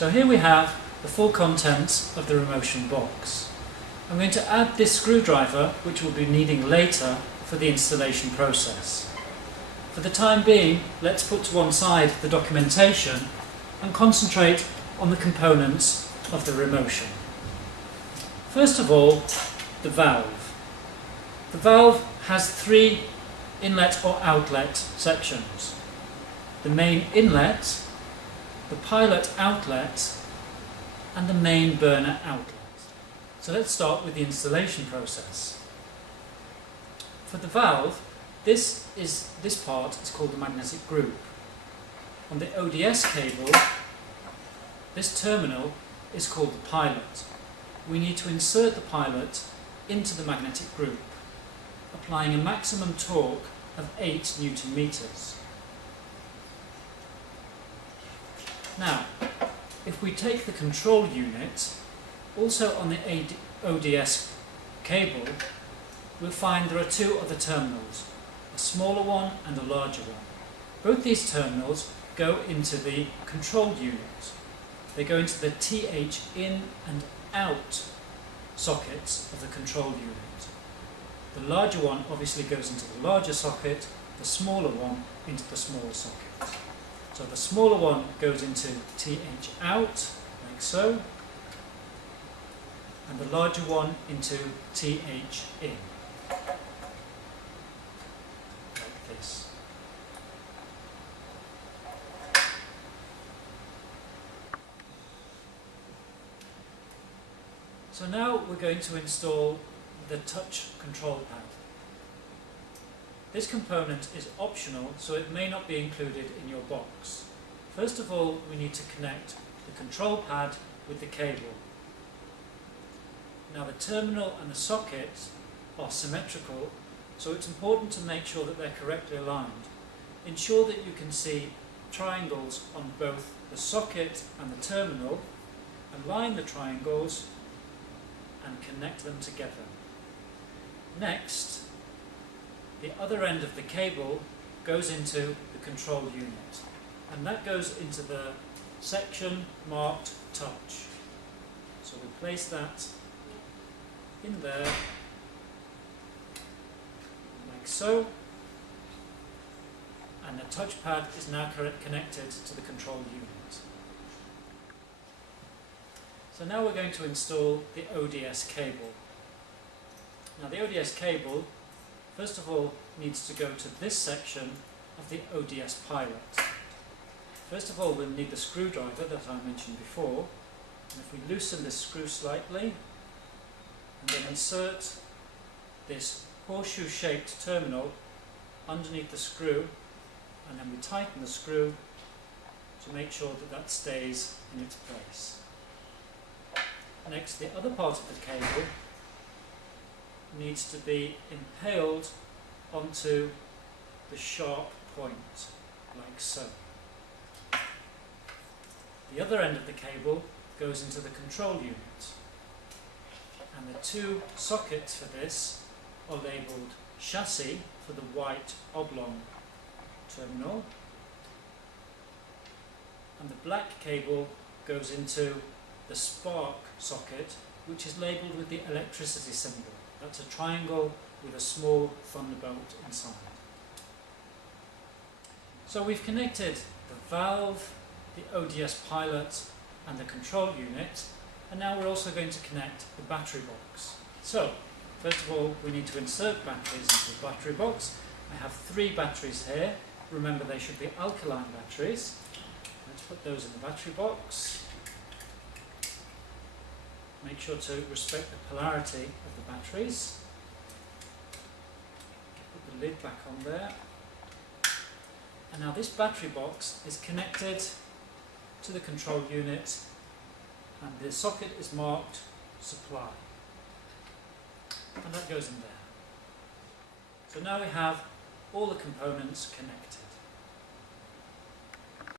So here we have the full contents of the r-emtion box. I'm going to add this screwdriver, which we'll be needing later for the installation process. For the time being, let's put to one side the documentation and concentrate on the components of the r-emtion. First of all, the valve. The valve has three inlet or outlet sections. The main inlet, the pilot outlet, and the main burner outlet. So let's start with the installation process. For the valve, this part is called the magnetic group. On the ODS cable, this terminal is called the pilot. We need to insert the pilot into the magnetic group, applying a maximum torque of 8 Newton meters. Now, if we take the control unit, also on the ODS cable, we'll find there are two other terminals, a smaller one and a larger one. Both these terminals go into the control unit. They go into the TH in and out sockets of the control unit. The larger one obviously goes into the larger socket, the smaller one into the smaller socket. So the smaller one goes into TH out, like so, and the larger one into TH in, like this. So now we're going to install the touch control pad. This component is optional, so it may not be included in your box. First of all, we need to connect the control pad with the cable. Now the terminal and the socket are symmetrical, so it's important to make sure that they're correctly aligned. Ensure that you can see triangles on both the socket and the terminal. Align the triangles and connect them together. Next, the other end of the cable goes into the control unit, and that goes into the section marked touch. So we place that in there, like so, and the touchpad is now connected to the control unit. So now we're going to install the ODS cable. Now the ODS cable, first of all, needs to go to this section of the ODS pilot. First of all, we'll need the screwdriver that I mentioned before. And if we loosen this screw slightly, and then insert this horseshoe-shaped terminal underneath the screw, and then we tighten the screw to make sure that that stays in its place. Next, the other part of the cable needs to be impaled onto the sharp point, like so. The other end of the cable goes into the control unit, and the two sockets for this are labelled chassis for the white oblong terminal, and the black cable goes into the spark socket, which is labelled with the electricity symbol. That's a triangle with a small thunderbolt inside. So we've connected the valve, the ODS pilot, and the control unit, and now we're also going to connect the battery box. So, first of all, we need to insert batteries into the battery box. I have 3 batteries here. Remember, they should be alkaline batteries. Let's put those in the battery box. Make sure to respect the polarity of the batteries. Put the lid back on there. And now this battery box is connected to the control unit, and the socket is marked supply. And that goes in there. So now we have all the components connected.